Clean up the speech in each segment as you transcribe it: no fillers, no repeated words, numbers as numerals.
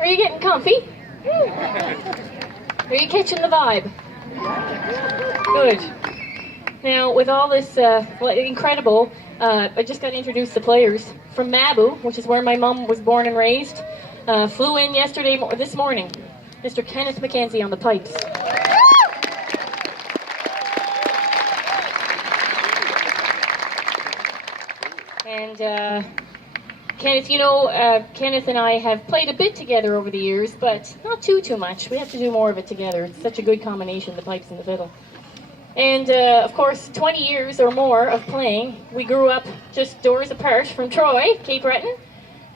Are you getting comfy? Are you catching the vibe? Good. Now, with all this incredible, I just got to introduce the players from Mabu, which is where my mum was born and raised. Flew in this morning. Mr. Kenneth McKenzie on the pipes. And Kenneth, Kenneth and I have played a bit together over the years, but not too much. We have to do more of it together. It's such a good combination, the pipes and the fiddle. And of course, 20 years or more of playing. We grew up just doors apart from Troy, Cape Breton,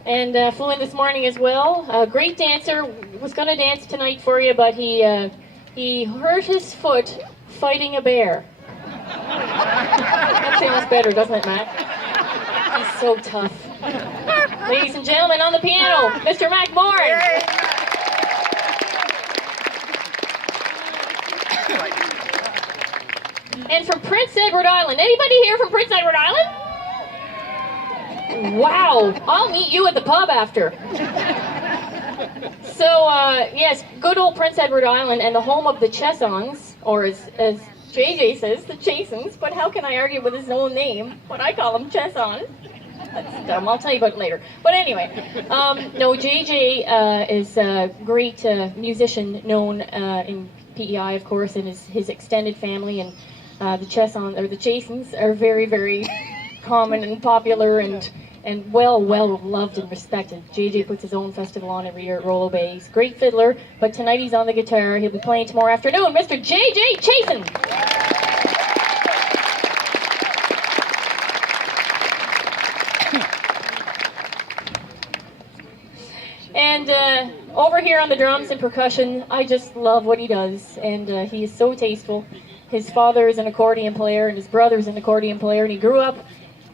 and flew in this morning as well. A great dancer, was going to dance tonight for you, but he hurt his foot fighting a bear. That sounds better, doesn't it, Matt? He's so tough. Ladies and gentlemen, on the piano, Mr. Mac Moran. And from Prince Edward Island. Anybody here from Prince Edward Island? Wow, I'll meet you at the pub after. So, yes, good old Prince Edward Island and the home of the Chessons, or as JJ says, the Chasons, but how can I argue with his own name? But I call them Chessons. That's dumb, I'll tell you about it later. But anyway, no, JJ is a great musician known in PEI, of course, and his extended family, and the Chasons are very, very common and popular and well loved and respected. JJ puts his own festival on every year at Rollo Bay. He's a great fiddler, but tonight he's on the guitar. He'll be playing tomorrow afternoon. Mr. JJ Chasen. And over here on the drums and percussion, I just love what he does, and he is so tasteful. His father is an accordion player, and his brother is an accordion player, and he grew up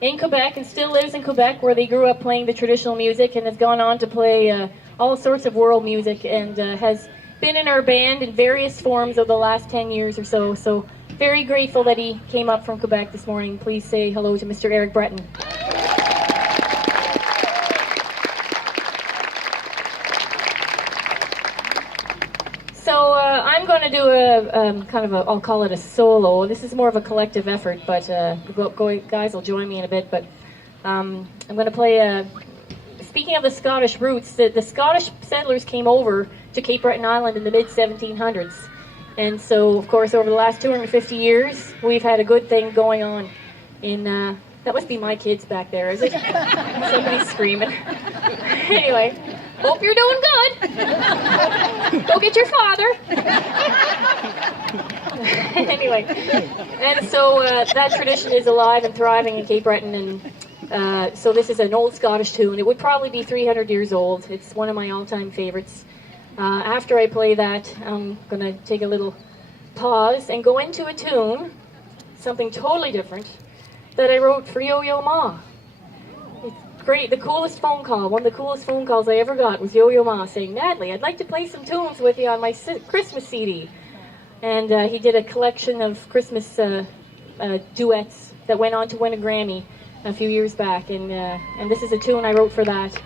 in Quebec and still lives in Quebec, where they grew up playing the traditional music, and has gone on to play all sorts of world music, and has been in our band in various forms over the last 10 years or so. So very grateful that he came up from Quebec this morning. Please say hello to Mr. Eric Breton. So I'm going to do I'll call it a solo. This is more of a collective effort, but guys will join me in a bit. But I'm going to play, speaking of the Scottish roots, the Scottish settlers came over to Cape Breton Island in the mid-1700s. And so, of course, over the last 250 years, we've had a good thing going on in, that must be my kids back there, is it? Somebody's screaming. Anyway. Hope you're doing good. Go get your father. Anyway, and so that tradition is alive and thriving in Cape Breton, and so this is an old Scottish tune. It would probably be 300 years old. It's one of my all-time favorites. After I play that, I'm going to take a little pause and go into a tune, something totally different, that I wrote for Yo-Yo Ma. Great, the coolest phone call, one of the coolest phone calls I ever got was Yo-Yo Ma saying, Natalie, I'd like to play some tunes with you on my Christmas CD. And he did a collection of Christmas duets that went on to win a Grammy a few years back. And this is a tune I wrote for that.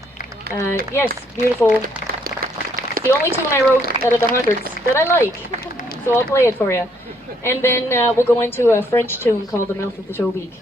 Yes, beautiful. It's the only tune I wrote out of the hundreds that I like. So I'll play it for you. And then we'll go into a French tune called The Mouth of the Tobique.